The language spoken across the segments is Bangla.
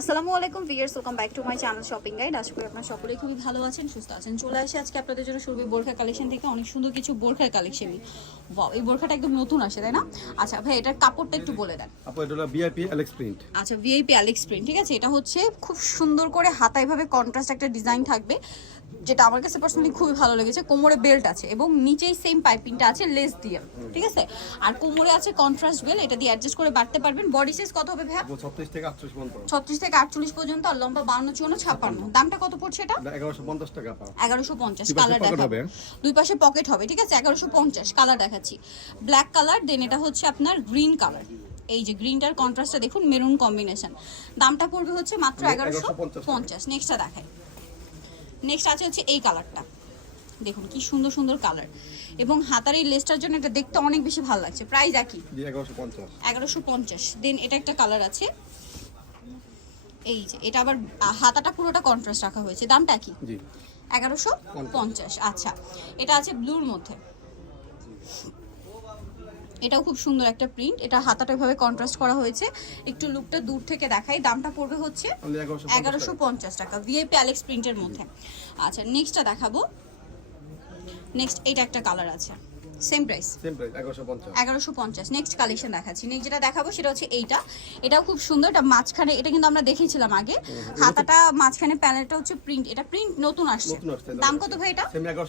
আসসালামু আলাইকুম viewers welcome back to my channel shopping guide. আশা করি আপনারা সকলেই খুবই ভালো আছেন সুস্থ আছেন। চলে আসে আজকে আপনাদের জন্য শুরু বোরখা কালেকশন থেকে অনেক সুন্দর কিছু বোরখার কালেকশন। ওয়াও এই বোরখাটা একদম নতুন আসে তাই না? আচ্ছা ভাই এটার কাপড়টা একটু বলে দেন। আপু এটা হলো ভিআইপি অ্যালেক্স প্রিন্ট আচ্ছা ভিআইপি অ্যালেক্স প্রিন্ট ঠিক আছে? এটা হচ্ছে খুব সুন্দর করে হাতায় ভাবে কন্ট্রাস্ট একটা ডিজাইন থাকবে। যেটা আমার কাছে পার্সোনালি খুবই ভালো লেগেছে কোমরে বেল্ট আছে এবং নিচেই সেম পাইপিংটা আছে লেস দিয়ে ঠিক আছে? আর কোমরে আছে কন্ট্রাস্ট বেল এটা দিয়ে অ্যাডজাস্ট করে বাড়তে পারবেন। বডি সাইজ কত হবে ভাইয়া? আপু ছত্রিশ থেকে আটত্রিশ পর্যন্ত। ছত্রিশ থেকে আটচল্লিশ পর্যন্ত আর লম্বা বাউন্ন চুয়ান্ন ছাপ্পান্ন। দামটা কত পড়ছে এটা? এটা এগারোশো পঞ্চাশ টাকা পা এগারোশো পঞ্চাশ দুই পাশে কালার pocket দেখাবো। হবে। দুই পাশে পকেট হবে ঠিক আছে? এগারোশো পঞ্চাশ কালার দেখাচ্ছি। ব্ল্যাক কালার দেন এটা হচ্ছে আপনার গ্রিন কালার এই যে গ্রিনটার কন্ট্রাস্টটা দেখুন মেরুন কম্বিনেশন দামটা পড়বে হচ্ছে মাত্র এগারোশো 1150 পঞ্চাশ নেক্সটটা দেখাই। নেক্সট আছে হচ্ছে এই কালারটা দেখুন কি সুন্দর সুন্দর কালার এবং হাতার এই লেসটার জন্য এটা দেখতে অনেক বেশি ভালো লাগছে। প্রাইস একই। এগারোশো পঞ্চাশ। এগারোশো পঞ্চাশ। দেন এটা একটা কালার আছে। এই যে এটা আবার হাতাটা পুরোটা কন্ট্রাস্ট রাখা হয়েছে। দামটা কি এগারোশো পঞ্চাশ। আচ্ছা। এটা আছে ব্লুর মধ্যে। এটাও খুব সুন্দর একটা প্রিন্ট এটা হাতাটা এভাবে কন্ট্রাস্ট করা হয়েছে। একটু লুকটা দূর থেকে দেখাই। দামটা পড়বে হচ্ছে এগারোশো পঞ্চাশ টাকা। ভিআইপি অ্যালেক্স প্রিন্টের মধ্যে। আচ্ছা নেক্সটটা দেখাবো। নেক্সট এটা একটা কালার আছে। Same price same next collection দেখাচ্ছি। নেক্সট যেটা দেখাবো সেটা হচ্ছে এইটা। এটাও খুব সুন্দর এটা মাঝখানে এটা কিন্তু আমরা দেখেছিলাম আগে। হাতাটা মাঝখানে প্যানেলটা হচ্ছে প্রিন্ট এটা প্রিন্ট নতুন আসছে। দাম কত ভাই এটা? সেম টাকা।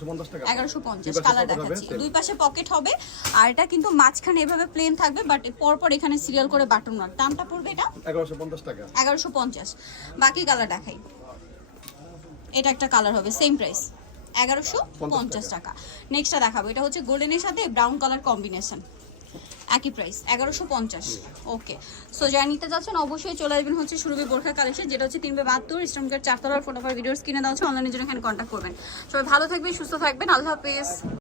কালার দেখাচ্ছি। দুই পাশে পকেট হবে আর এটা কিন্তু মাঝখানে এভাবে প্লেন থাকবে বাট পরপর এখানে সিরিয়াল করে বাটন মার্ক দামটা পড়বে এটা? টাকা। এগারোশো পঞ্চাশ। বাকি কালার দেখাই। এটা একটা কালার হবে সেম প্রাইস এগারোশো পঞ্চাশ টাকা। নেক্সটটা দেখাবো। এটা হচ্ছে গোল্ডেনের সাথে ব্রাউন কালার কম্বিনেশন একই প্রাইস এগারোশো পঞ্চাশ। ওকে সো যারা নিতে যাচ্ছেন অবশ্যই চলে আসবেন হচ্ছে সুরভি বোরখা কালেকশন যেটা হচ্ছে তিনবে বাহাত্তর গেট চারতলার ফোন ভিডিওস কিনে দেওয়া হচ্ছে অনলাইনের জন্য এখানে কন্ট্যাক্ট করবেন। সবাই ভালো থাকবেন সুস্থ থাকবেন। আল্লাহ হাফেজ।